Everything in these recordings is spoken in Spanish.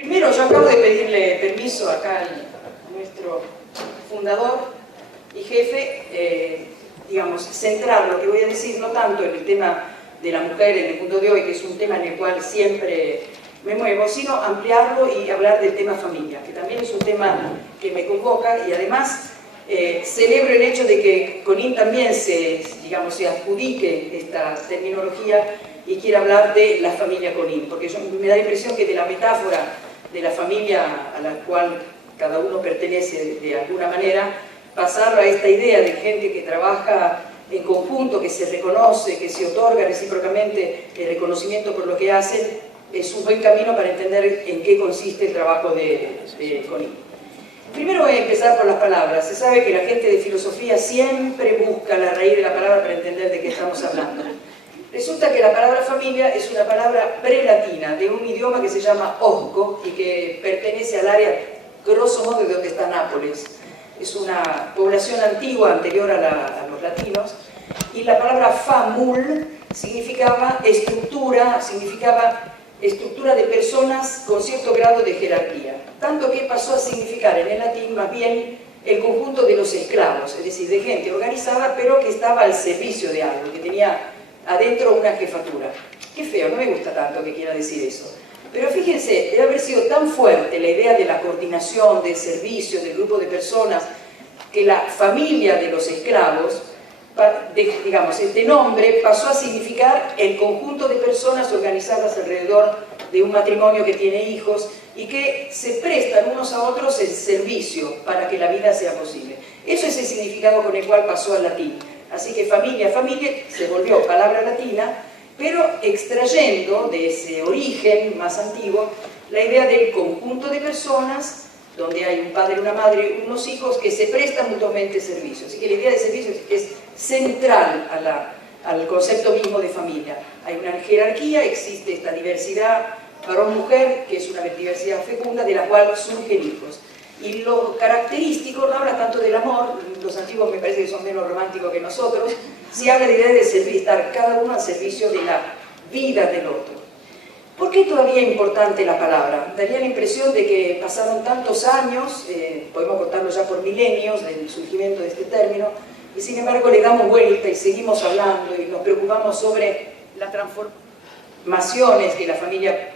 Primero, yo acabo de pedirle permiso acá a nuestro fundador y jefe, digamos, centrar lo que voy a decir, no tanto en el tema de la mujer en el mundo de hoy, que es un tema en el cual siempre me muevo, sino ampliarlo y hablar del tema familia, que también es un tema que me convoca, y además celebro el hecho de que CONIN también se adjudique esta terminología y quiera hablar de la familia CONIN, porque me da la impresión que de la metáfora de la familia a la cual cada uno pertenece de alguna manera, pasar a esta idea de gente que trabaja en conjunto, que se reconoce, que se otorga recíprocamente el reconocimiento por lo que hacen, es un buen camino para entender en qué consiste el trabajo de CONIN. Primero voy a empezar por las palabras. Se sabe que la gente de filosofía siempre busca la raíz de la palabra para entender de qué estamos hablando. Resulta que la palabra familia es una palabra prelatina de un idioma que se llama osco y que pertenece al área, grosso modo, de donde está Nápoles. Es una población antigua, anterior a los latinos, y la palabra famul significaba estructura de personas con cierto grado de jerarquía. Tanto que pasó a significar en el latín más bien el conjunto de los esclavos, es decir, de gente organizada pero que estaba al servicio de algo, que tenía adentro una jefatura. Qué feo, no me gusta tanto que quiera decir eso. Pero fíjense, debe haber sido tan fuerte la idea de la coordinación, del servicio, del grupo de personas, que la familia de los esclavos, digamos, este nombre pasó a significar el conjunto de personas organizadas alrededor de un matrimonio que tiene hijos y que se prestan unos a otros el servicio para que la vida sea posible. Eso es el significado con el cual pasó al latín. Así que familia se volvió palabra latina, pero extrayendo de ese origen más antiguo la idea del conjunto de personas donde hay un padre, una madre, unos hijos que se prestan mutuamente servicios. Así que la idea de servicios es central al concepto mismo de familia. Hay una jerarquía, existe esta diversidad varón-mujer, que es una diversidad fecunda de la cual surgen hijos. Y lo característico no habla tanto del amor, los antiguos me parece que son menos románticos que nosotros, sí habla de la idea de estar cada uno al servicio de la vida del otro. ¿Por qué todavía es importante la palabra? Daría la impresión de que pasaron tantos años, podemos contarlo ya por milenios del surgimiento de este término, y sin embargo le damos vuelta y seguimos hablando y nos preocupamos sobre las transformaciones que la familia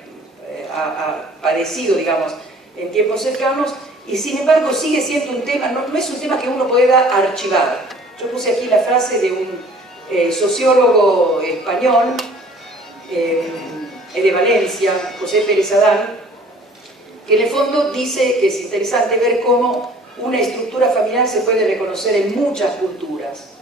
ha padecido, digamos, en tiempos cercanos, y sin embargo sigue siendo un tema, no es un tema que uno pueda archivar. Yo puse aquí la frase de un sociólogo español, de Valencia, José Pérez Adán, que en el fondo dice que es interesante ver cómo una estructura familiar se puede reconocer en muchas culturas.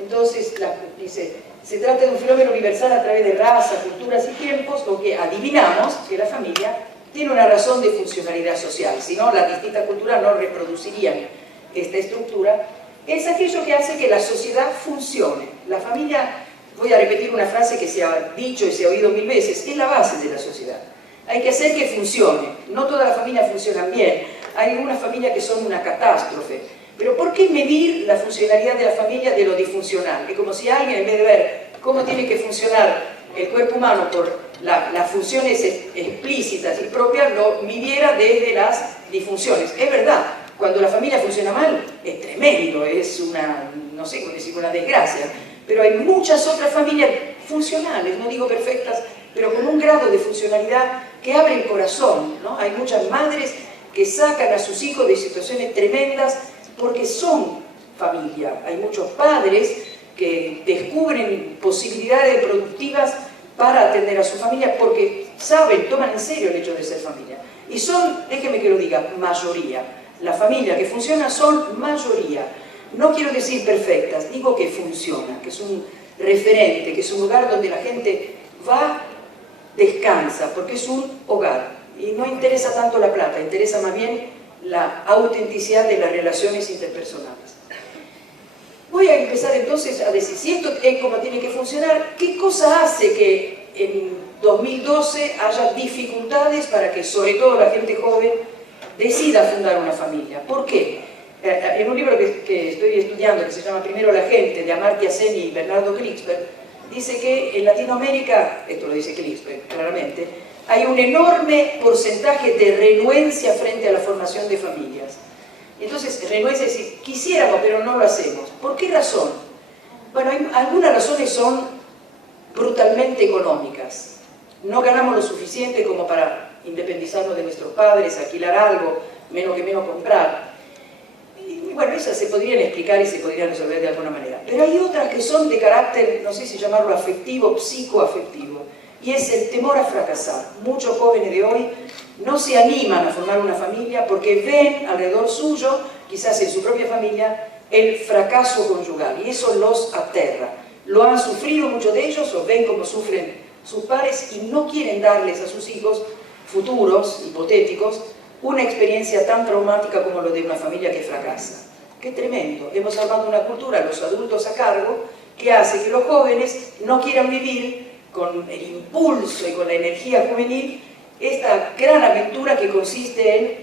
Entonces, dice, se trata de un fenómeno universal a través de razas, culturas y tiempos, con que adivinamos que la familia tiene una razón de funcionalidad social, si no, las distintas culturas no reproducirían esta estructura. Es aquello que hace que la sociedad funcione. La familia, voy a repetir una frase que se ha dicho y se ha oído mil veces, es la base de la sociedad. Hay que hacer que funcione. No todas las familias funcionan bien. Hay algunas familias que son una catástrofe. Pero ¿por qué medir la funcionalidad de la familia de lo disfuncional? Es como si alguien, en vez de ver cómo tiene que funcionar el cuerpo humano por las funciones explícitas y propias, lo midiera desde las disfunciones. Es verdad, cuando la familia funciona mal, es tremendo, es una, no sé cómo decir, una desgracia. Pero hay muchas otras familias funcionales, no digo perfectas, pero con un grado de funcionalidad que abre el corazón, ¿no? Hay muchas madres que sacan a sus hijos de situaciones tremendas porque son familia. Hay muchos padres que descubren posibilidades productivas para atender a su familia porque saben, toman en serio el hecho de ser familia. Y son, déjeme que lo diga, mayoría. Las familias que funcionan son mayoría. No quiero decir perfectas, digo que funcionan, que es un referente, que es un lugar donde la gente va, descansa, porque es un hogar. Y no interesa tanto la plata, interesa más bien la autenticidad de las relaciones interpersonales. Voy a empezar entonces a decir, si esto es como tiene que funcionar, ¿qué cosa hace que en 2012 haya dificultades para que sobre todo la gente joven decida fundar una familia? ¿Por qué? En un libro que estoy estudiando, que se llama Primero la gente, de Amartya Sen y Bernardo Klicksberg, dice que en Latinoamérica, esto lo dice Klicksberg claramente, hay un enorme porcentaje de renuencia frente a la formación de familias. Entonces, renuencia es decir, quisiéramos, pero no lo hacemos. ¿Por qué razón? Bueno, algunas razones son brutalmente económicas. No ganamos lo suficiente como para independizarnos de nuestros padres, alquilar algo, menos comprar. Y bueno, esas se podrían explicar y se podrían resolver de alguna manera. Pero hay otras que son de carácter, no sé si llamarlo afectivo, psicoafectivo, y es el temor a fracasar. Muchos jóvenes de hoy no se animan a formar una familia porque ven alrededor suyo, quizás en su propia familia, el fracaso conyugal, y eso los aterra. Lo han sufrido muchos de ellos, o ven cómo sufren sus padres, y no quieren darles a sus hijos futuros, hipotéticos, una experiencia tan traumática como lo de una familia que fracasa. ¡Qué tremendo! Hemos armado una cultura, los adultos a cargo, que hace que los jóvenes no quieran vivir con el impulso y con la energía juvenil esta gran aventura que consiste en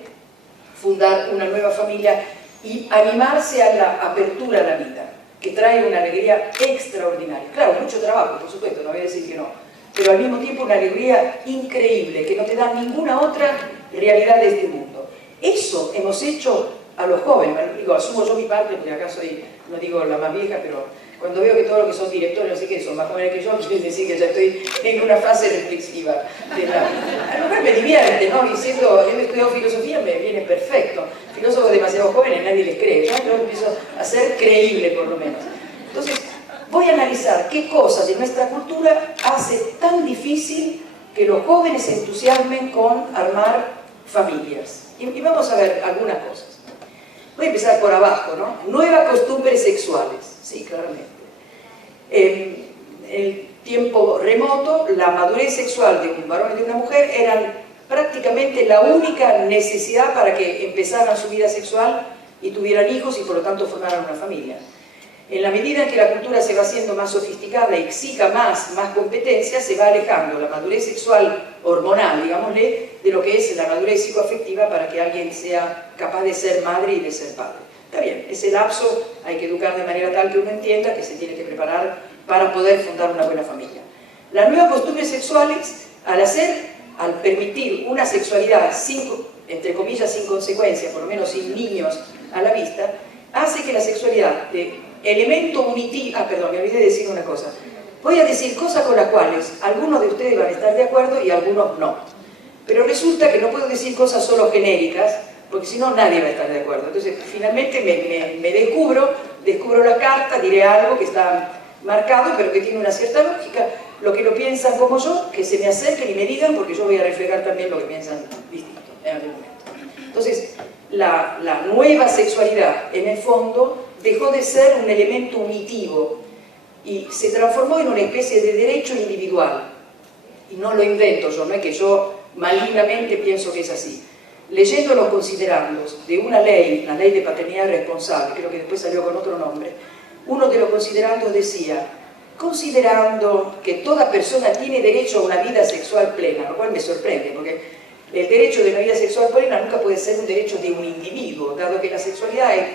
fundar una nueva familia y animarse a la apertura a la vida, que trae una alegría extraordinaria. Claro, mucho trabajo, por supuesto, no voy a decir que no, pero al mismo tiempo una alegría increíble, que no te da ninguna otra realidad de este mundo. Eso hemos hecho a los jóvenes. Bueno, digo, asumo yo mi parte, porque acá soy, no digo la más vieja, pero cuando veo que todos los que son directores, no sé qué, son más jóvenes que yo, quiere decir que ya estoy en una fase reflexiva de la vida. A lo mejor me divierte, ¿no? Y siendo, yo he estudiado filosofía, me viene perfecto. Filósofos demasiado jóvenes, nadie les cree. Yo empiezo a ser creíble, por lo menos. Entonces, voy a analizar qué cosas de nuestra cultura hace tan difícil que los jóvenes se entusiasmen con armar familias. Y vamos a ver algunas cosas. Voy a empezar por abajo, ¿no? Nuevas costumbres sexuales, sí, claramente. En el tiempo remoto, la madurez sexual de un varón y de una mujer eran prácticamente la única necesidad para que empezaran su vida sexual y tuvieran hijos y por lo tanto formaran una familia. En la medida en que la cultura se va haciendo más sofisticada y exija más competencia, se va alejando la madurez sexual hormonal, digámosle, de lo que es la madurez psicoafectiva para que alguien sea capaz de ser madre y de ser padre. Está bien, ese lapso hay que educar de manera tal que uno entienda que se tiene que preparar para poder fundar una buena familia. Las nuevas costumbres sexuales, al permitir una sexualidad, entre comillas, sin consecuencia, por lo menos sin niños a la vista, hace que la sexualidad de elemento unitivo... perdón, me olvidé de decir una cosa. Voy a decir cosas con las cuales algunos de ustedes van a estar de acuerdo y algunos no. Pero resulta que no puedo decir cosas solo genéricas, porque si no nadie va a estar de acuerdo. Entonces, finalmente me descubro la carta, diré algo que está marcado, pero que tiene una cierta lógica. Los que lo piensan como yo, que se me acerquen y me digan, porque yo voy a reflejar también lo que piensan distinto en algún momento. Entonces, la nueva sexualidad, en el fondo, dejó de ser un elemento unitivo y se transformó en una especie de derecho individual. Y no lo invento yo, no es que yo malignamente pienso que es así. Leyendo los considerandos de una ley, la ley de paternidad responsable, creo que después salió con otro nombre, uno de los considerandos decía: considerando que toda persona tiene derecho a una vida sexual plena, lo cual me sorprende, porque el derecho de una vida sexual plena nunca puede ser un derecho de un individuo, dado que la sexualidad es,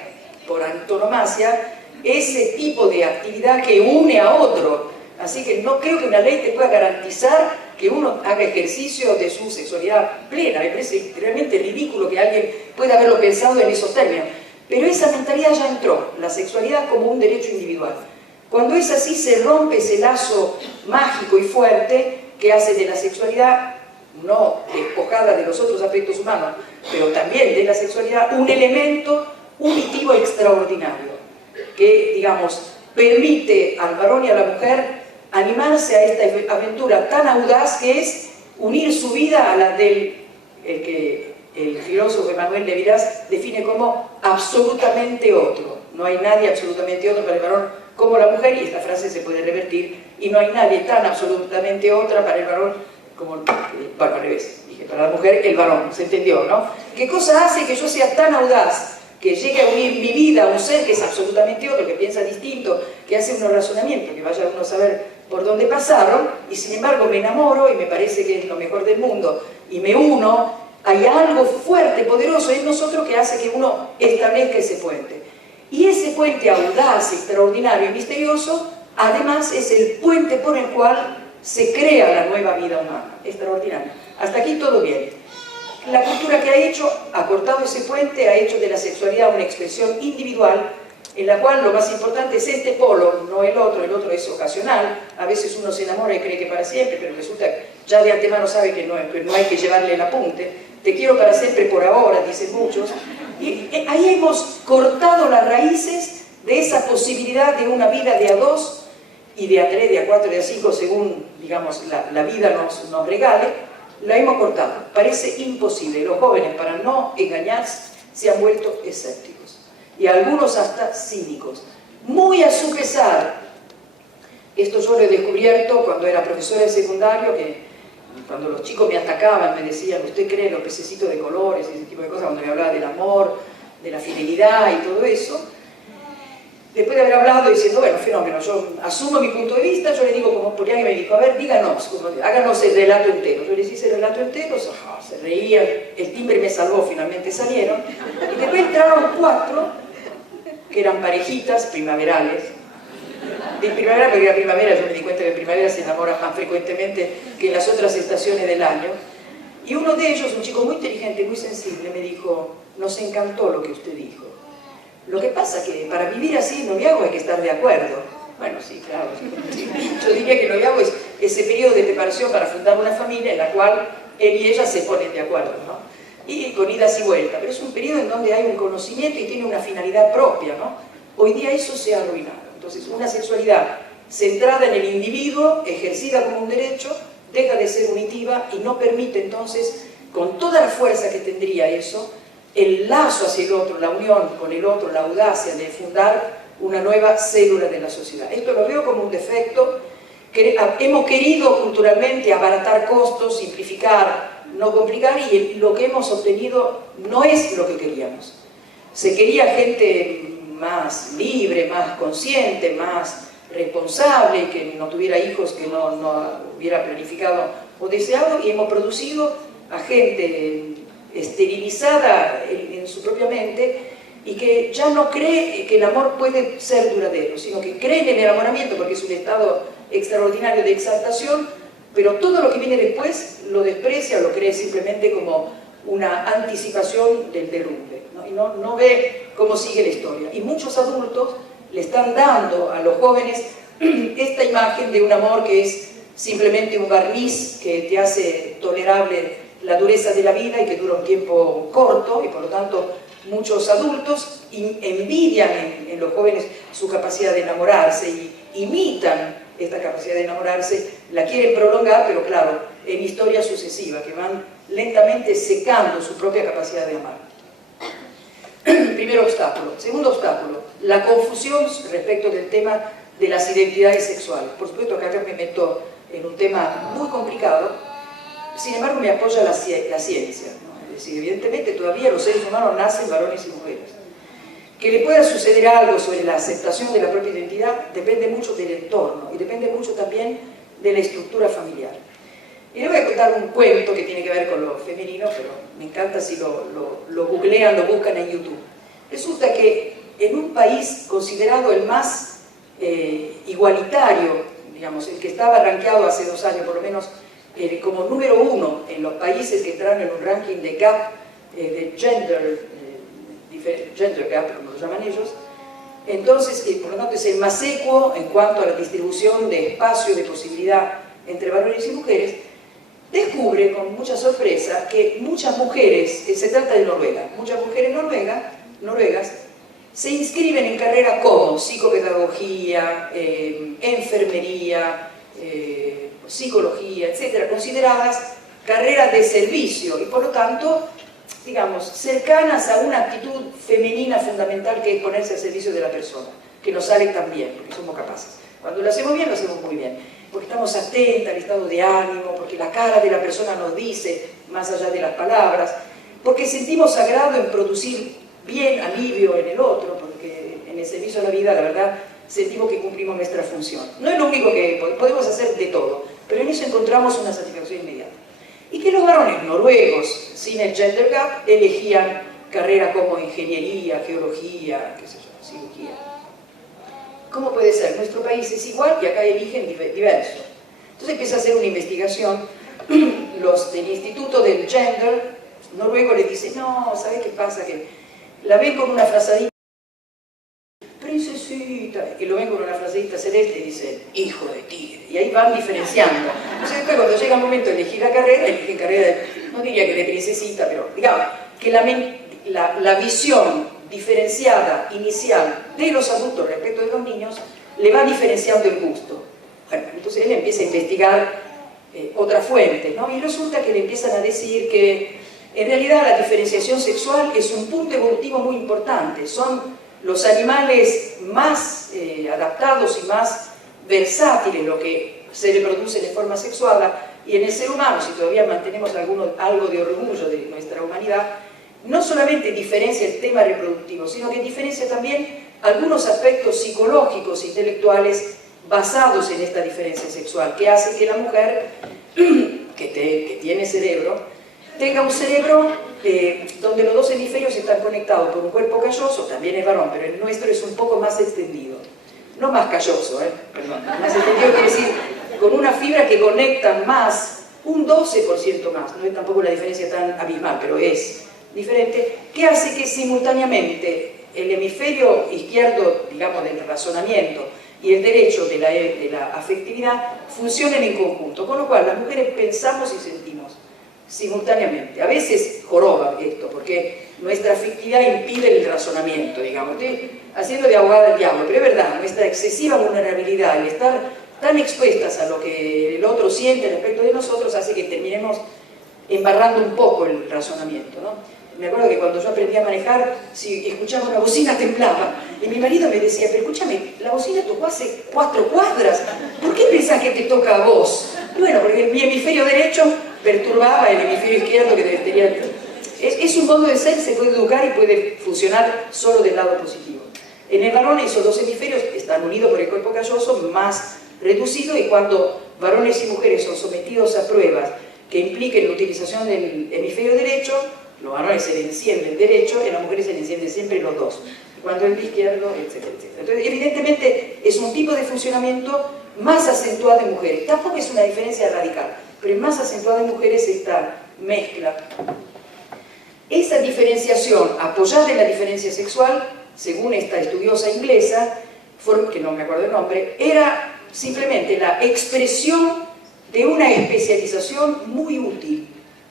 por antonomasia, ese tipo de actividad que une a otro. Así que no creo que una ley te pueda garantizar que uno haga ejercicio de su sexualidad plena. Me parece realmente ridículo que alguien pueda haberlo pensado en esos términos. Pero esa mentalidad ya entró, la sexualidad como un derecho individual. Cuando es así, se rompe ese lazo mágico y fuerte que hace de la sexualidad, no despojada de los otros aspectos humanos, pero también de la sexualidad, un elemento unitivo extraordinario, que, digamos, permite al varón y a la mujer animarse a esta aventura tan audaz que es unir su vida a la del que el filósofo Emmanuel Levinas define como absolutamente otro. No hay nadie absolutamente otro para el varón como la mujer, y esta frase se puede revertir, y no hay nadie tan absolutamente otra para el varón como, bueno, al revés, dije, para la mujer el varón, ¿se entendió, no? ¿Qué cosa hace que yo sea tan audaz, que llegue a unir mi vida a un ser que es absolutamente otro, que piensa distinto, que hace unos razonamientos, que vaya uno a saber por dónde pasaron, y sin embargo me enamoro y me parece que es lo mejor del mundo, y me uno? Hay algo fuerte, poderoso en nosotros que hace que uno establezca ese puente. Y ese puente audaz, extraordinario y misterioso, además es el puente por el cual se crea la nueva vida humana. Extraordinario. Hasta aquí todo bien. La cultura que ha hecho, ha cortado ese puente, ha hecho de la sexualidad una expresión individual, en la cual lo más importante es este polo, no el otro es ocasional. A veces uno se enamora y cree que para siempre, pero resulta que ya de antemano sabe que no hay que llevarle el apunte. Te quiero para siempre por ahora, dicen muchos. Y ahí hemos cortado las raíces de esa posibilidad de una vida de a dos, y de a tres, de a cuatro, de a cinco, según, digamos, la vida nos regale. La hemos cortado. Parece imposible. Los jóvenes, para no engañarse, se han vuelto escépticos. Y algunos hasta cínicos. Muy a su pesar. Esto yo lo he descubierto cuando era profesora de secundario, que cuando los chicos me atacaban, me decían, ¿usted cree en los pececitos de colores? Y ese tipo de cosas, cuando me hablaba del amor, de la fidelidad y todo eso. Después de haber hablado diciendo, bueno, fenómeno, yo asumo mi punto de vista, yo le digo, como porque alguien me dijo, a ver, díganos, háganos el relato entero. Yo les hice el relato entero, se reían, el timbre me salvó, finalmente salieron. Y después entraron 4, que eran parejitas primaverales. De primavera, porque la primavera, yo me di cuenta que en primavera se enamoran más frecuentemente que en las otras estaciones del año. Y uno de ellos, un chico muy inteligente, muy sensible, me dijo, nos encantó lo que usted dijo. Lo que pasa es que para vivir así en noviazgo hay que estar de acuerdo. Bueno, sí, claro. Yo diría que el noviazgo es ese periodo de preparación para fundar una familia en la cual él y ella se ponen de acuerdo, ¿no? Y con idas y vueltas. Pero es un periodo en donde hay un conocimiento y tiene una finalidad propia, ¿no? Hoy día eso se ha arruinado. Entonces, una sexualidad centrada en el individuo, ejercida como un derecho, deja de ser unitiva y no permite entonces, con toda la fuerza que tendría eso, el lazo hacia el otro, la unión con el otro, la audacia de fundar una nueva célula de la sociedad. Esto lo veo como un defecto, que hemos querido culturalmente abaratar costos, simplificar, no complicar, y lo que hemos obtenido no es lo que queríamos. Se quería gente más libre, más consciente, más responsable, que no tuviera hijos que no hubiera planificado o deseado, y hemos producido a gente esterilizada en su propia mente y que ya no cree que el amor puede ser duradero, sino que cree en el enamoramiento porque es un estado extraordinario de exaltación, pero todo lo que viene después lo desprecia, lo cree simplemente como una anticipación del derrumbe, ¿no? Y no ve cómo sigue la historia. Y muchos adultos le están dando a los jóvenes esta imagen de un amor que es simplemente un barniz que te hace tolerable la dureza de la vida y que dura un tiempo corto, y por lo tanto muchos adultos envidian en los jóvenes su capacidad de enamorarse y imitan esta capacidad de enamorarse, la quieren prolongar, pero claro, en historias sucesivas que van lentamente secando su propia capacidad de amar. Primer obstáculo. Segundo obstáculo, la confusión respecto del tema de las identidades sexuales. Por supuesto que acá me meto en un tema muy complicado. Sin embargo, me apoya la ciencia, ¿no? Es decir, evidentemente todavía los seres humanos nacen varones y mujeres. Que le pueda suceder algo sobre la aceptación de la propia identidad depende mucho del entorno y depende mucho también de la estructura familiar. Y le voy a contar un cuento que tiene que ver con lo femenino, pero me encanta si lo googlean, lo buscan en YouTube. Resulta que en un país considerado el más igualitario, digamos, el que estaba rankeado hace 2 años por lo menos, como número 1 en los países que entraron en un ranking de gap, de gender gap, como lo llaman ellos, entonces, por lo tanto, es el más equo en cuanto a la distribución de espacio, de posibilidad entre varones y mujeres. Descubre con mucha sorpresa que muchas mujeres, se trata de Noruega, muchas mujeres noruegas se inscriben en carreras como psicopedagogía, enfermería, psicología, etcétera, consideradas carreras de servicio y por lo tanto, digamos, cercanas a una actitud femenina fundamental que es ponerse al servicio de la persona, que nos sale tan bien, porque somos capaces. Cuando lo hacemos bien, lo hacemos muy bien, porque estamos atentas al estado de ánimo, porque la cara de la persona nos dice, más allá de las palabras, porque sentimos agrado en producir bien, alivio en el otro, porque en el servicio a la vida, la verdad, sentimos que cumplimos nuestra función. No es lo único que podemos hacer de todo, pero en eso encontramos una satisfacción inmediata. Y que los varones noruegos, sin el gender gap, elegían carreras como ingeniería, geología, qué sé yo, cirugía. ¿Cómo puede ser? Nuestro país es igual y acá eligen diverso. Entonces empieza a hacer una investigación los del Instituto del Gender noruego les dicen, no, ¿sabes qué pasa? Que la ven con una frazadita, princesita, y lo ven con una frasecita celeste y dicen, hijo de tigre, y ahí van diferenciando. Entonces después cuando llega el momento de elegir la carrera, eligen carrera, no diría que de princesita, pero digamos, que la visión diferenciada inicial de los adultos respecto de los niños le va diferenciando el gusto. Bueno, entonces él empieza a investigar otras fuentes, ¿no? Y resulta que le empiezan a decir que en realidad la diferenciación sexual es un punto evolutivo muy importante. Son los animales más adaptados y más versátiles lo que se reproduce de forma sexuada, y en el ser humano, si todavía mantenemos algo de orgullo de nuestra humanidad, no solamente diferencia el tema reproductivo, sino que diferencia también algunos aspectos psicológicos, intelectuales, basados en esta diferencia sexual, que hace que la mujer que tiene cerebro, tenga un cerebro donde los dos hemisferios están conectados por un cuerpo calloso, también es varón, pero el nuestro es un poco más extendido. No más calloso, perdón, más extendido quiere decir con una fibra que conecta más, un 12% más, no es tampoco una diferencia tan abismal, pero es diferente, que hace que simultáneamente el hemisferio izquierdo, digamos, del razonamiento y el derecho de la afectividad funcionen en conjunto, con lo cual las mujeres pensamos y sentimos simultáneamente. A veces joroba esto, porque nuestra afectividad impide el razonamiento, digamos. Estoy haciendo de abogada del diablo, pero es verdad, nuestra excesiva vulnerabilidad y estar tan expuestas a lo que el otro siente respecto de nosotros hace que terminemos embarrando un poco el razonamiento, ¿no? Me acuerdo que cuando yo aprendí a manejar, si escuchaba una bocina temblaba, y mi marido me decía, pero escúchame, la bocina tocó hace 4 cuadras, ¿por qué pensás que te toca a vos? Y bueno, porque mi hemisferio derecho perturbaba el hemisferio izquierdo que tenía... Es un modo de ser, se puede educar y puede funcionar solo del lado positivo. En el varón esos dos hemisferios están unidos por el cuerpo calloso, más reducido, y cuando varones y mujeres son sometidos a pruebas que impliquen la utilización del hemisferio derecho, los varones se le enciende el derecho, en las mujeres se le encienden siempre los dos, cuando el izquierdo, etcétera, etcétera. Entonces, evidentemente, es un tipo de funcionamiento más acentuado en mujeres. Tampoco es una diferencia radical, pero es más acentuada en mujeres esta mezcla. Esa diferenciación, apoyada en la diferencia sexual, según esta estudiosa inglesa, que no me acuerdo el nombre, era simplemente la expresión de una especialización muy útil,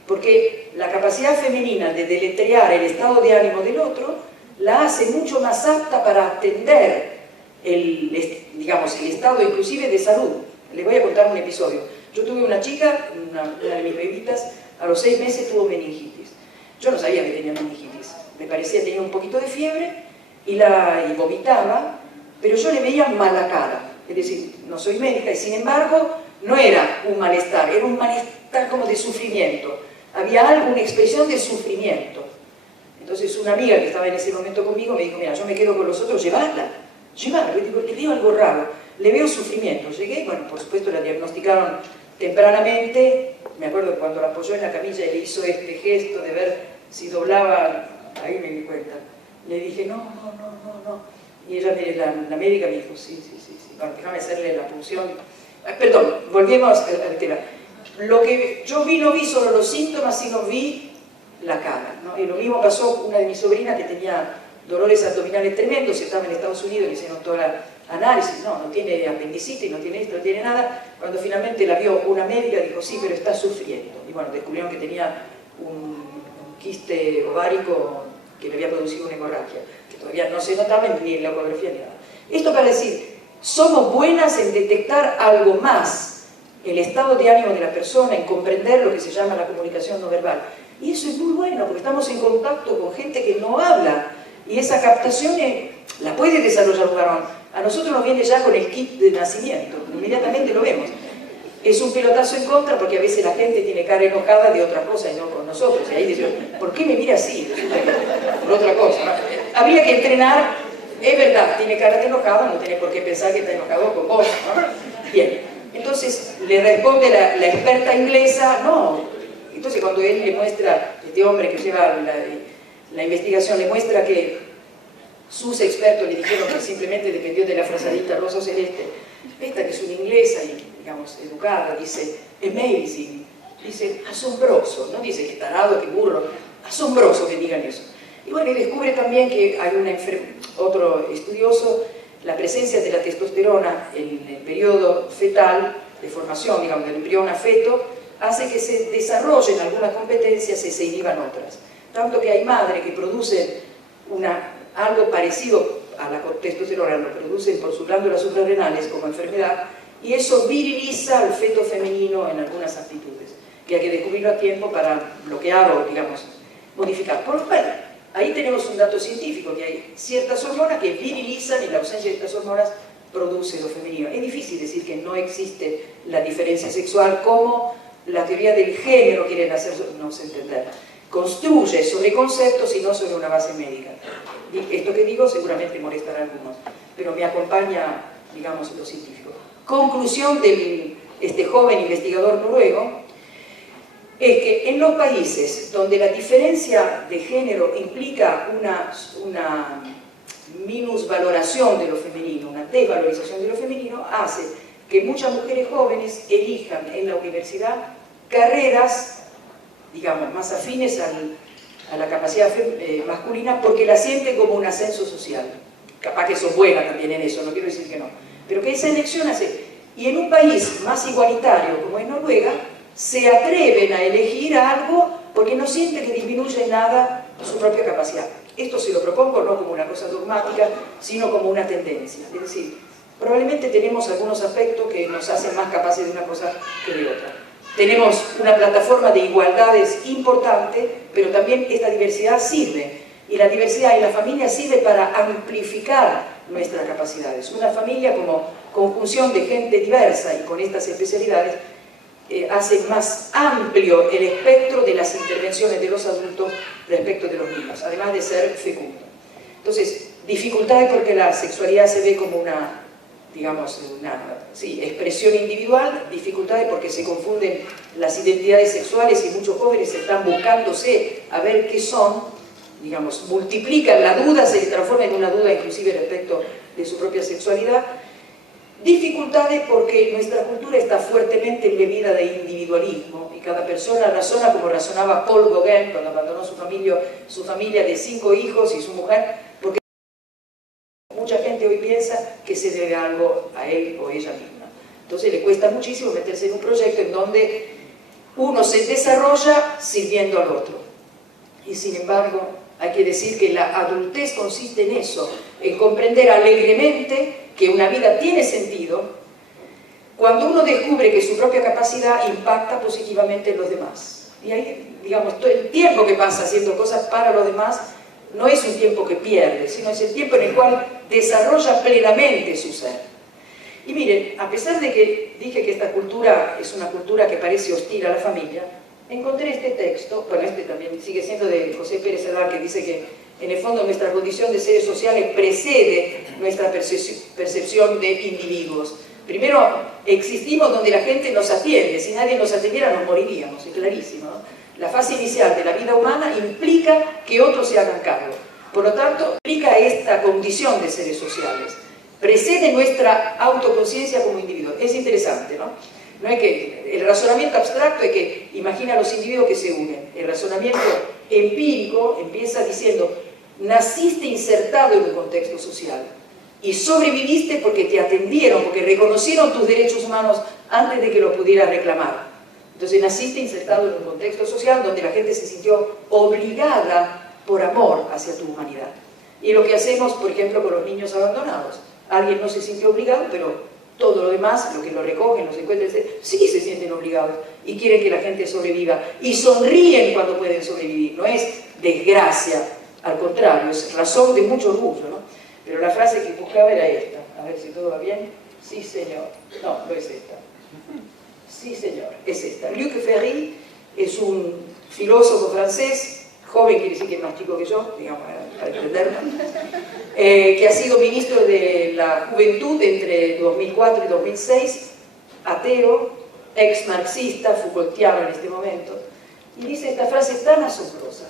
porque la capacidad femenina de deletrear el estado de ánimo del otro la hace mucho más apta para atender el estado inclusive de salud. Les voy a contar un episodio. Yo tuve una chica, una de mis bebitas, a los 6 meses tuvo meningitis. Yo no sabía que tenía meningitis, me parecía que tenía un poquito de fiebre y vomitaba, pero yo le veía mala cara, es decir, no soy médica y sin embargo no era un malestar, era un malestar como de sufrimiento, había algo, una expresión de sufrimiento. Entonces una amiga que estaba en ese momento conmigo me dijo, mira, yo me quedo con los otros, llévala. Yo digo, le veo algo raro, le veo sufrimiento. Llegué, bueno, por supuesto la diagnosticaron tempranamente, me acuerdo cuando la apoyó en la camilla y le hizo este gesto de ver si doblaba, ahí me di cuenta. Le dije, no. Y ella, la médica me dijo, sí. Bueno, déjame hacerle la punción. Perdón, volvemos al tema. Lo que yo vi, no vi solo los síntomas, sino vi la cara, ¿no? Y lo mismo pasó una de mis sobrinas que tenía dolores abdominales tremendos, estaba en Estados Unidos, le hicieron toda la análisis, no tiene apendicitis, no tiene esto, no tiene nada. Cuando finalmente la vio una médica, dijo, sí, pero está sufriendo. Y bueno, descubrieron que tenía un quiste ovárico que le había producido una hemorragia, que todavía no se notaba ni en la ecografía ni nada. Esto para decir, somos buenas en detectar algo más, el estado de ánimo de la persona, en comprender lo que se llama la comunicación no verbal. Y eso es muy bueno, porque estamos en contacto con gente que no habla, y esa captación la puede desarrollar un varón. A nosotros nos viene ya con el kit de nacimiento, inmediatamente lo vemos. Es un pelotazo en contra porque a veces la gente tiene cara enojada de otra cosa y no con nosotros. Y ahí dice, ¿por qué me mira así? Por otra cosa, ¿no? Habría que entrenar, es verdad, tiene cara de enojado, no tiene por qué pensar que está enojado con vos, ¿no? Bien, entonces le responde la experta inglesa, no. Entonces cuando él le muestra, este hombre que lleva la investigación, le muestra que sus expertos le dijeron que simplemente dependió de la frazadita rosa o celeste, esta que es una inglesa y, digamos, educada, dice, amazing, Dice, asombroso, no dice que tarado, que burro, asombroso que digan eso. Y bueno, y descubre también que hay otro estudioso, la presencia de la testosterona en el periodo fetal, de formación, digamos, del embrión a feto, hace que se desarrollen algunas competencias y se inhiban otras. Tanto que hay madres que producen algo parecido a la testosterona, lo producen por sus glándulas suprarrenales como enfermedad, y eso viriliza al feto femenino en algunas actitudes, que hay que descubrirlo a tiempo para bloquear o, digamos, modificar. Por lo cual, ahí tenemos un dato científico, que hay ciertas hormonas que virilizan y la ausencia de estas hormonas produce lo femenino. Es difícil decir que no existe la diferencia sexual como la teoría del género quiere hacernos entender. Construye sobre conceptos y no sobre una base médica. Y esto que digo seguramente molestará a algunos, pero me acompaña, digamos, lo científico. Conclusión de este joven investigador noruego es que en los países donde la diferencia de género implica una minusvaloración de lo femenino, una desvalorización de lo femenino, hace que muchas mujeres jóvenes elijan en la universidad carreras, digamos, más afines a la capacidad masculina, porque la sienten como un ascenso social. Capaz que son buenas también en eso, no quiero decir que no, pero que esa elección hace. Y en un país más igualitario como es Noruega, se atreven a elegir algo porque no sienten que disminuye nada su propia capacidad. Esto se lo propongo no como una cosa dogmática, sino como una tendencia. Es decir, probablemente tenemos algunos aspectos que nos hacen más capaces de una cosa que de otra. Tenemos una plataforma de igualdades importante, pero también esta diversidad sirve. Y la diversidad en la familia sirve para amplificar nuestras capacidades. Una familia como conjunción de gente diversa y con estas especialidades hace más amplio el espectro de las intervenciones de los adultos respecto de los niños, además de ser fecundo. Entonces, dificultades porque la sexualidad se ve como una, digamos, expresión individual, dificultades porque se confunden las identidades sexuales y muchos jóvenes están buscándose a ver qué son, digamos, multiplican la duda, se transforma en una duda inclusive respecto de su propia sexualidad. Dificultades porque nuestra cultura está fuertemente embebida de individualismo y cada persona razona como razonaba Paul Gauguin cuando abandonó su familia de 5 hijos y su mujer, porque mucha gente hoy piensa que se debe algo a él o ella misma. Entonces le cuesta muchísimo meterse en un proyecto en donde uno se desarrolla sirviendo al otro. Y sin embargo, hay que decir que la adultez consiste en eso, en comprender alegremente que una vida tiene sentido cuando uno descubre que su propia capacidad impacta positivamente en los demás. Y ahí, digamos, todo el tiempo que pasa haciendo cosas para los demás no es un tiempo que pierde, sino es el tiempo en el cual desarrolla plenamente su ser. Y miren, a pesar de que dije que esta cultura es una cultura que parece hostil a la familia, encontré este texto, bueno, este también sigue siendo de José Pérez Cerdán, que dice que en el fondo nuestra condición de seres sociales precede nuestra percepción de individuos. Primero, existimos donde la gente nos atiende, si nadie nos atendiera nos moriríamos, es clarísimo, ¿no? La fase inicial de la vida humana implica que otros se hagan cargo. Por lo tanto, implica esta condición de seres sociales. Precede nuestra autoconciencia como individuo. Es interesante, ¿no? No es que el razonamiento abstracto es que imagina a los individuos que se unen. El razonamiento empírico empieza diciendo, naciste insertado en un contexto social y sobreviviste porque te atendieron, porque reconocieron tus derechos humanos antes de que los pudieras reclamar. Entonces naciste insertado en un contexto social donde la gente se sintió obligada por amor hacia tu humanidad. Y es lo que hacemos, por ejemplo, con los niños abandonados. Alguien no se sintió obligado, pero todo lo demás, lo que lo recogen, los encuentran, sí se sienten obligados y quieren que la gente sobreviva. Y sonríen cuando pueden sobrevivir. No es desgracia, al contrario, es razón de mucho orgullo, ¿no? Pero la frase que buscaba era esta. A ver si todo va bien. Sí, señor. No, no es esta. Sí, señor, es esta. Luc Ferry es un filósofo francés, joven quiere decir que es más chico que yo, digamos, para entenderlo, que ha sido ministro de la Juventud entre 2004 y 2006, ateo, ex-marxista, Foucaultiano en este momento, y dice esta frase tan asombrosa: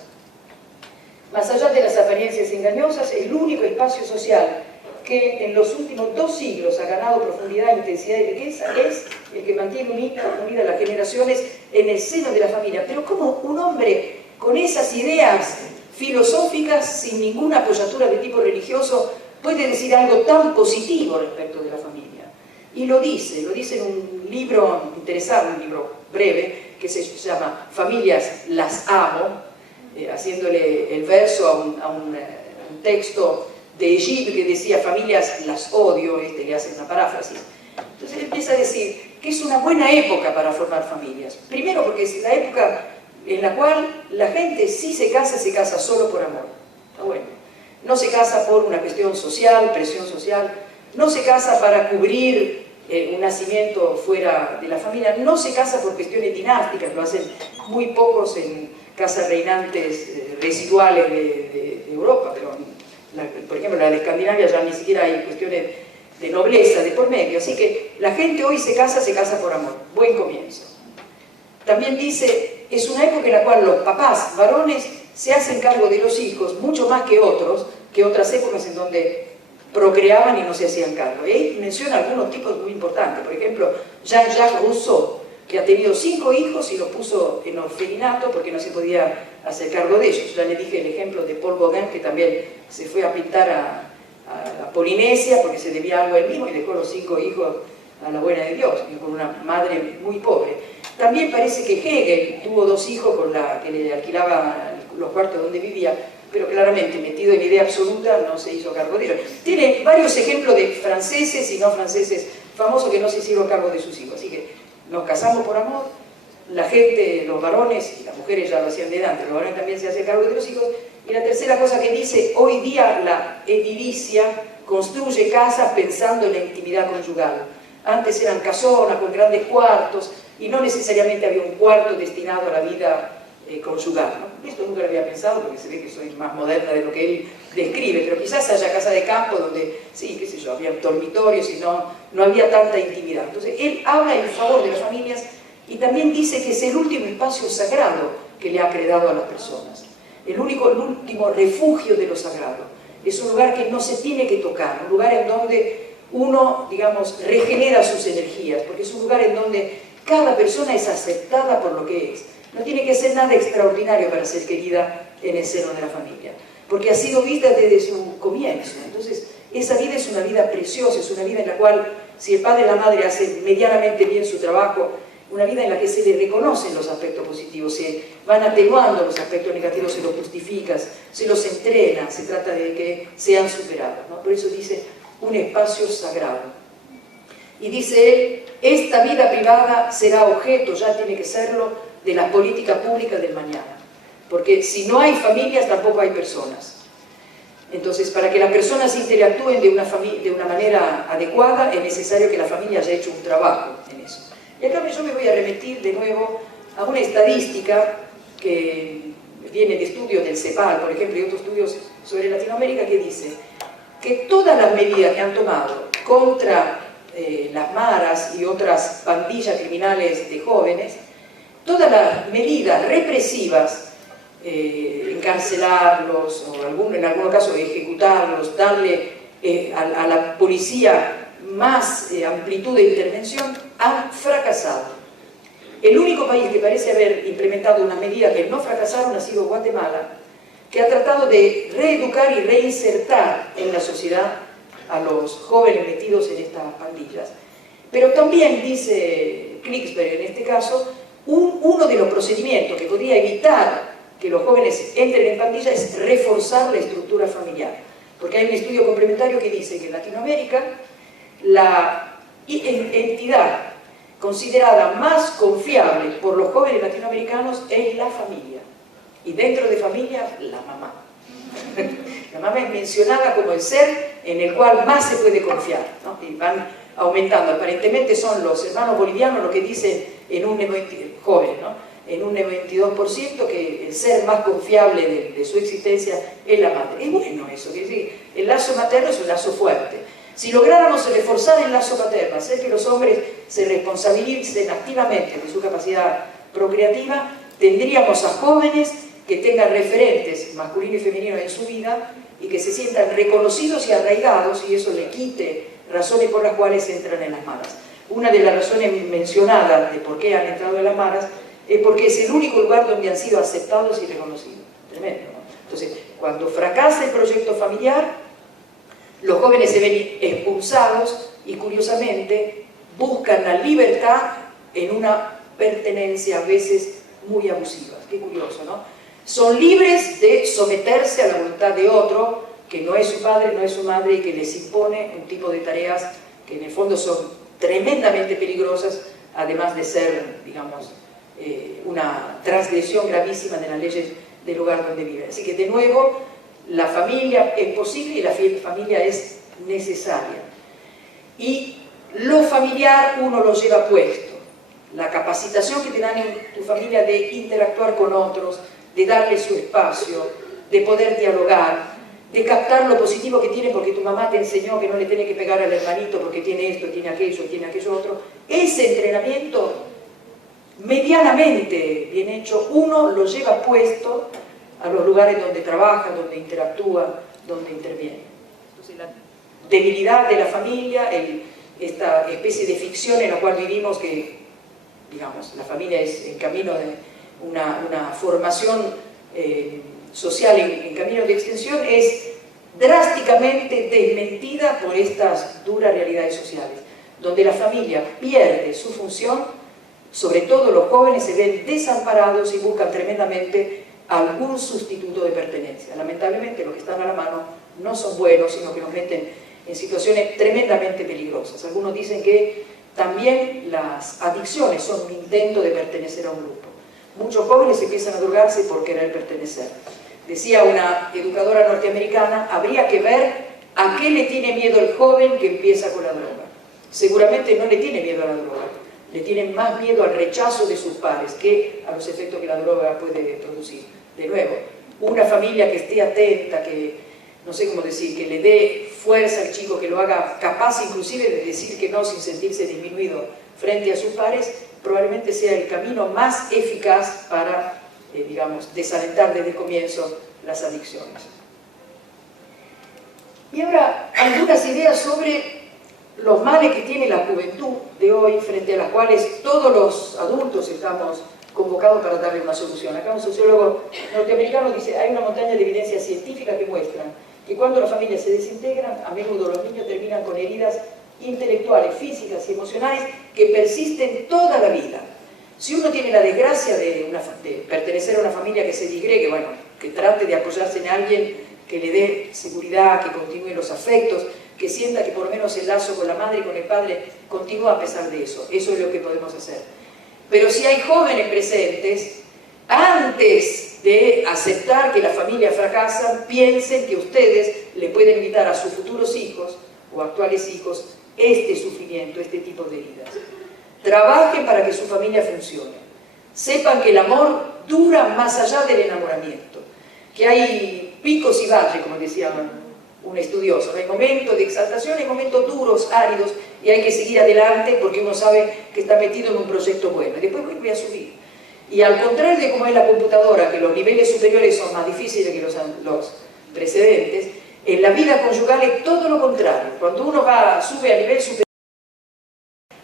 más allá de las apariencias engañosas, el único espacio social que en los últimos 2 siglos ha ganado profundidad, intensidad y riqueza es el que mantiene mantiene unidas las generaciones en el seno de la familia. Pero ¿cómo un hombre con esas ideas filosóficas, sin ninguna apoyatura de tipo religioso, puede decir algo tan positivo respecto de la familia? Y lo dice en un libro interesante, un libro breve, que se llama Familias las amo, haciéndole el verso a un texto de Egipto que decía familias las odio, le hace una paráfrasis. Entonces él empieza a decir que es una buena época para formar familias. Primero porque es la época en la cual la gente sí se casa solo por amor. Está bueno. No se casa por una cuestión social, presión social, no se casa para cubrir un nacimiento fuera de la familia, no se casa por cuestiones dinásticas, lo hacen muy pocos en casas reinantes residuales de Europa, pero por ejemplo en la de Escandinavia ya ni siquiera hay cuestiones de nobleza de por medio, así que la gente hoy se casa por amor. Buen comienzo. También dice, es una época en la cual los papás varones se hacen cargo de los hijos mucho más que otras épocas en donde procreaban y no se hacían cargo. Y menciona algunos tipos muy importantes, por ejemplo, Jean-Jacques Rousseau, que ha tenido 5 hijos y los puso en orfelinato porque no se podía hacer cargo de ellos. Ya le dije el ejemplo de Paul Gauguin, que también se fue a pintar a Polinesia porque se debía algo a él mismo y dejó los 5 hijos a la buena de Dios, y con una madre muy pobre. También parece que Hegel tuvo 2 hijos con la que le alquilaba los cuartos donde vivía, pero claramente, metido en la idea absoluta, no se hizo cargo de ellos. Tiene varios ejemplos de franceses y no franceses famosos que no se hicieron cargo de sus hijos. Así que nos casamos por amor, la gente, los varones, y las mujeres ya lo hacían de antes, los varones también se hacen cargo de los hijos. Y la tercera cosa que dice, hoy día la edilicia construye casas pensando en la intimidad conyugal. Antes eran casonas con grandes cuartos y no necesariamente había un cuarto destinado a la vida conyugal, ¿no? Esto nunca lo había pensado porque se ve que soy más moderna de lo que él describe, pero quizás haya casa de campo donde, sí, qué sé yo, había dormitorios y no había tanta intimidad. Entonces él habla en favor de las familias y también dice que es el último espacio sagrado que le ha creado a las personas, el último refugio de lo sagrado. Es un lugar que no se tiene que tocar, un lugar en donde uno, digamos, regenera sus energías, porque es un lugar en donde cada persona es aceptada por lo que es. No tiene que ser nada extraordinario para ser querida en el seno de la familia, porque ha sido vista desde su comienzo. Entonces, esa vida es una vida preciosa, es una vida en la cual, si el padre y la madre hacen medianamente bien su trabajo, una vida en la que se le reconocen los aspectos positivos, se van atenuando los aspectos negativos, se los justificas, se los entrena, se trata de que sean superados, ¿no? Por eso dice, un espacio sagrado. Y dice él, esta vida privada será objeto, ya tiene que serlo, de las políticas públicas del mañana. Porque si no hay familias, tampoco hay personas. Entonces, para que las personas interactúen de una manera adecuada, es necesario que la familia haya hecho un trabajo en eso. Y acá yo me voy a remitir de nuevo a una estadística que viene de estudios del CEPAL, por ejemplo, y otros estudios sobre Latinoamérica, que dice que todas las medidas que han tomado contra las maras y otras pandillas criminales de jóvenes, todas las medidas represivas, encarcelarlos o en algunos casos ejecutarlos, darle a la policía más amplitud de intervención, han fracasado. El único país que parece haber implementado una medida que no fracasaron ha sido Guatemala, que ha tratado de reeducar y reinsertar en la sociedad a los jóvenes metidos en estas pandillas. Pero también, dice Krigsberg en este caso, uno de los procedimientos que podría evitar que los jóvenes entren en pandilla es reforzar la estructura familiar. Porque hay un estudio complementario que dice que en Latinoamérica la entidad considerada más confiable por los jóvenes latinoamericanos es la familia. Y dentro de familia, la mamá. La mamá es mencionada como el ser en el cual más se puede confiar, ¿no? Y van aumentando. Aparentemente son los hermanos bolivianos los que dicen en un joven, ¿no? En un 92% que el ser más confiable de su existencia es la madre. Es bueno eso, quiere decir, el lazo materno es un lazo fuerte. Si lográramos reforzar el lazo materno, hacer que los hombres se responsabilicen activamente de su capacidad procreativa, tendríamos a jóvenes que tengan referentes masculinos y femeninos en su vida y que se sientan reconocidos y arraigados, y eso le quite razones por las cuales entran en las malas. una de las razones mencionadas de por qué han entrado en las maras es porque es el único lugar donde han sido aceptados y reconocidos. Tremendo, ¿no? Entonces, cuando fracasa el proyecto familiar, los jóvenes se ven expulsados y, curiosamente, buscan la libertad en una pertenencia a veces muy abusiva. Qué curioso, ¿no? Son libres de someterse a la voluntad de otro, que no es su padre, no es su madre, y que les impone un tipo de tareas que en el fondo son tremendamente peligrosas, además de ser, digamos, una transgresión gravísima de las leyes del lugar donde viven. Así que, de nuevo, la familia es posible y la familia es necesaria. Y lo familiar uno lo lleva puesto. La capacitación que te dan en tu familia de interactuar con otros, de darle su espacio, de poder dialogar, de captar lo positivo que tiene porque tu mamá te enseñó que no le tiene que pegar al hermanito porque tiene esto, tiene aquello otro. Ese entrenamiento medianamente bien hecho, uno lo lleva puesto a los lugares donde trabaja, donde interactúa, donde interviene. Entonces, la debilidad de la familia, esta especie de ficción en la cual vivimos, que, digamos, la familia es en camino de una formación social en camino de extensión, es drásticamente desmentida por estas duras realidades sociales, donde la familia pierde su función. Sobre todo los jóvenes se ven desamparados y buscan tremendamente algún sustituto de pertenencia. Lamentablemente los que están a la mano no son buenos, sino que nos meten en situaciones tremendamente peligrosas. Algunos dicen que también las adicciones son un intento de pertenecer a un grupo. Muchos jóvenes empiezan a drogarse por querer pertenecer. Decía una educadora norteamericana, habría que ver a qué le tiene miedo el joven que empieza con la droga. Seguramente no le tiene miedo a la droga, le tienen más miedo al rechazo de sus pares que a los efectos que la droga puede producir. De nuevo, una familia que esté atenta, que, no sé cómo decir, que le dé fuerza al chico, que lo haga capaz inclusive de decir que no sin sentirse disminuido frente a sus pares, probablemente sea el camino más eficaz para, digamos, desalentar desde el comienzo las adicciones. Y ahora, algunas ideas sobre los males que tiene la juventud de hoy, frente a las cuales todos los adultos estamos convocados para darle una solución. Acá un sociólogo norteamericano dice, hay una montaña de evidencias científicas que muestran que cuando las familias se desintegran, a menudo los niños terminan con heridas intelectuales, físicas y emocionales que persisten toda la vida. Si uno tiene la desgracia de pertenecer a una familia que se disgregue, bueno, que trate de apoyarse en alguien que le dé seguridad, que continúe los afectos, que sienta que por lo menos el lazo con la madre y con el padre continúa a pesar de eso. Eso es lo que podemos hacer. Pero si hay jóvenes presentes, antes de aceptar que la familia fracasa, piensen que ustedes le pueden evitar a sus futuros hijos o actuales hijos este sufrimiento, este tipo de heridas. Trabajen para que su familia funcione. Sepan que el amor dura más allá del enamoramiento, que hay picos y valles, como decía un estudioso. Hay momentos de exaltación, hay momentos duros, áridos, y hay que seguir adelante porque uno sabe que está metido en un proyecto bueno. Y después vuelve a subir. Y al contrario de cómo es la computadora, que los niveles superiores son más difíciles que los precedentes, en la vida conyugal es todo lo contrario. Cuando uno sube a nivel superior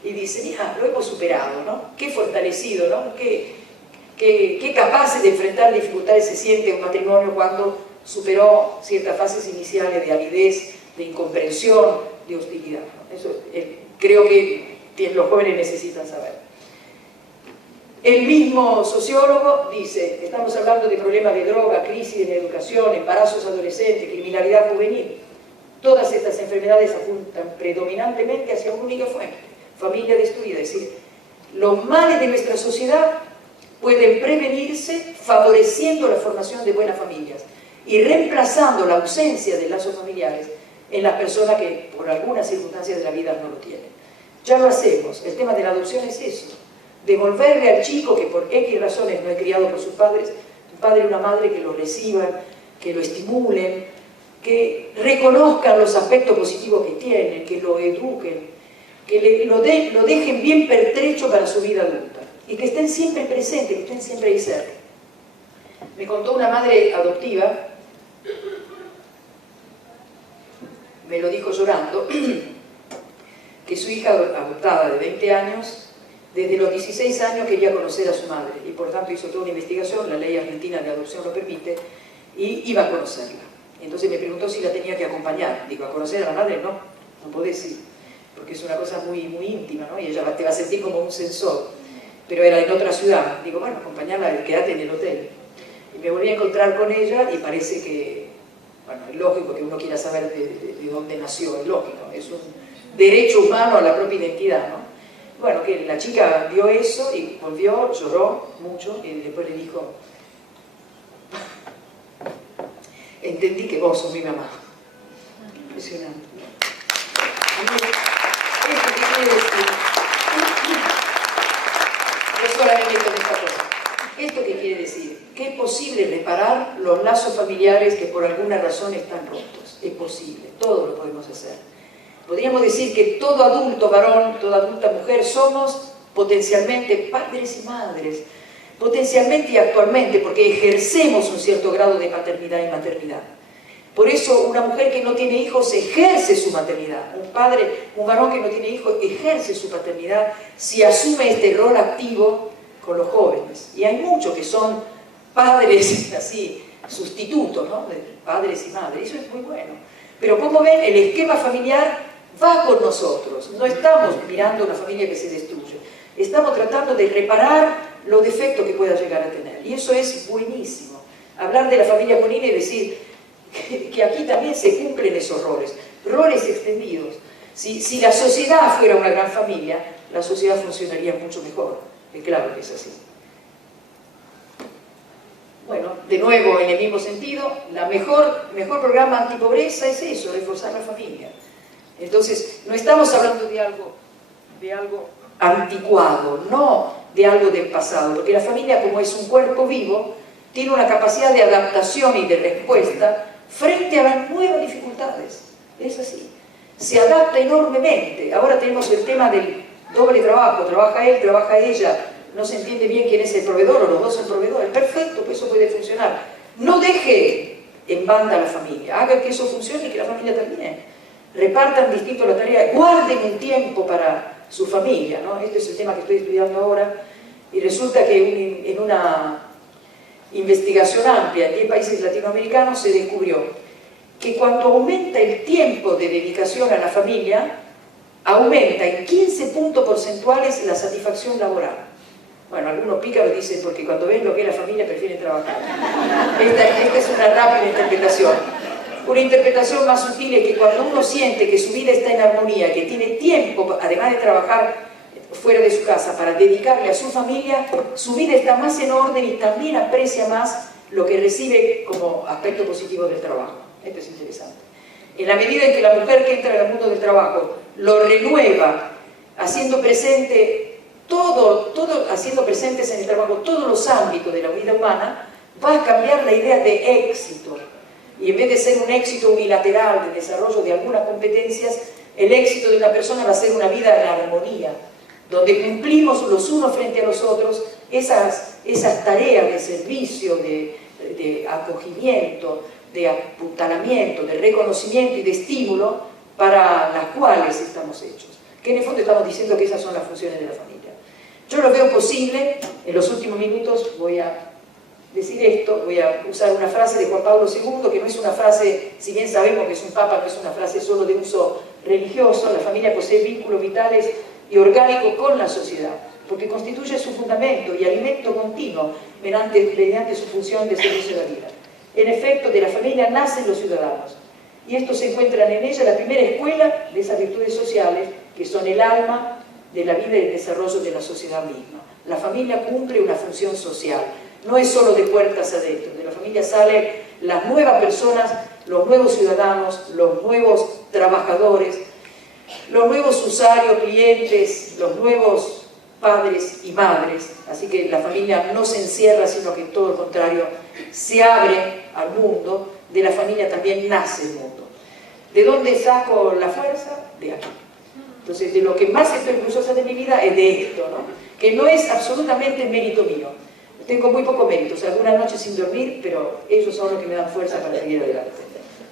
y dice, mira, lo hemos superado, ¿no? Qué fortalecido, ¿no? Qué capaces de enfrentar dificultades se siente un matrimonio cuando superó ciertas fases iniciales de aridez, de incomprensión, de hostilidad, ¿no? Eso creo que los jóvenes necesitan saber. El mismo sociólogo dice, estamos hablando de problemas de droga, crisis en la educación, embarazos adolescentes, criminalidad juvenil. Todas estas enfermedades apuntan predominantemente hacia una única fuente, familia destruida. Es decir, los males de nuestra sociedad pueden prevenirse favoreciendo la formación de buenas familias y reemplazando la ausencia de lazos familiares en las personas que por algunas circunstancias de la vida no lo tienen. Ya lo hacemos. El tema de la adopción es eso. Devolverle al chico que por X razones no es criado por sus padres, un padre y una madre que lo reciban, que lo estimulen, que reconozcan los aspectos positivos que tienen, que lo eduquen, que lo dejen bien pertrecho para su vida adulta y que estén siempre presentes, que estén siempre ahí cerca. Me contó una madre adoptiva, me lo dijo llorando, que su hija adoptada de 20 años, desde los 16 años quería conocer a su madre y por tanto hizo toda una investigación, la ley argentina de adopción lo permite, y iba a conocerla. Entonces me preguntó si la tenía que acompañar. Digo, ¿a conocer a la madre? No, no podés ir, porque es una cosa muy, muy íntima, ¿no? Y ella te va a sentir como un censor. Pero era en otra ciudad. Digo, bueno, acompañarla, quédate en el hotel. Y me volví a encontrar con ella y parece que, bueno, es lógico que uno quiera saber de dónde nació, es lógico, es un derecho humano a la propia identidad, ¿no? Bueno, que la chica vio eso y volvió, lloró mucho y después le dijo, entendí que vos sos mi mamá. Impresionante, ¿no? ¿Esto qué quiere decir? No solamente con esta cosa. ¿Esto qué quiere decir? Que es posible reparar los lazos familiares que por alguna razón están rotos. Es posible, todo lo podemos hacer. Podríamos decir que todo adulto varón, toda adulta mujer, somos potencialmente padres y madres, potencialmente y actualmente, porque ejercemos un cierto grado de paternidad y maternidad. Por eso una mujer que no tiene hijos ejerce su maternidad, un varón que no tiene hijos ejerce su paternidad si asume este rol activo con los jóvenes. Y hay muchos que son padres así, sustitutos, ¿no? De padres y madres, eso es muy bueno. Pero como ven, el esquema familiar va con nosotros, no estamos mirando una familia que se destruye, estamos tratando de reparar los defectos que pueda llegar a tener, y eso es buenísimo. Hablar de la familia Molina y decir que aquí también se cumplen esos roles extendidos. Si la sociedad fuera una gran familia, la sociedad funcionaría mucho mejor, es claro que es así. Bueno, de nuevo, en el mismo sentido, el mejor programa antipobreza es eso, reforzar la familia. Entonces, no estamos hablando de algo anticuado, no de algo del pasado, porque la familia, como es un cuerpo vivo, tiene una capacidad de adaptación y de respuesta frente a las nuevas dificultades. Es así. Se adapta enormemente. Ahora tenemos el tema del doble trabajo, trabaja él, trabaja ella, no se entiende bien quién es el proveedor o los dos son proveedores. Perfecto, pues eso puede funcionar. No deje en banda a la familia, haga que eso funcione y que la familia también. Repartan distinto la tarea, guarden un tiempo para su familia, ¿no? Este es el tema que estoy estudiando ahora y resulta que en una investigación amplia en 10 países latinoamericanos se descubrió que cuando aumenta el tiempo de dedicación a la familia, aumenta en 15 puntos porcentuales la satisfacción laboral. Bueno, algunos pícaros dicen porque cuando ven lo que es la familia prefieren trabajar. Esta es una rápida interpretación. Una interpretación más sutil es que cuando uno siente que su vida está en armonía, que tiene tiempo, además de trabajar fuera de su casa, para dedicarle a su familia, su vida está más en orden y también aprecia más lo que recibe como aspecto positivo del trabajo. Esto es interesante. En la medida en que la mujer que entra al mundo del trabajo lo renueva, haciendo presente haciendo presentes en el trabajo todos los ámbitos de la vida humana, va a cambiar la idea de éxito. Y en vez de ser un éxito unilateral de desarrollo de algunas competencias, el éxito de una persona va a ser una vida en armonía, donde cumplimos los unos frente a los otros esas tareas de servicio, de acogimiento, de apuntalamiento, de reconocimiento y de estímulo para las cuales estamos hechos. Que en el fondo estamos diciendo que esas son las funciones de la familia. Yo lo veo posible, en los últimos minutos voy a decir esto, voy a usar una frase de Juan Pablo II, que no es una frase, si bien sabemos que es un papa, no es una frase solo de uso religioso. La familia posee vínculos vitales y orgánicos con la sociedad, porque constituye su fundamento y alimento continuo mediante su función de servicio de la vida. En efecto, de la familia nacen los ciudadanos, y estos se encuentran en ella la primera escuela de esas virtudes sociales, que son el alma de la vida y el desarrollo de la sociedad misma. La familia cumple una función social, no es solo de puertas adentro. De la familia salen las nuevas personas, los nuevos ciudadanos, los nuevos trabajadores, los nuevos usuarios, clientes, los nuevos padres y madres. Así que la familia no se encierra, sino que todo lo contrario, se abre al mundo. De la familia también nace el mundo. ¿De dónde saco la fuerza? De aquí. Entonces, de lo que más estoy orgullosa de mi vida es de esto, ¿no? Que no es absolutamente mérito mío. Tengo muy poco mérito, o sea, algunas noches sin dormir, pero ellos son los que me dan fuerza para seguir adelante.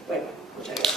Bueno, muchas gracias.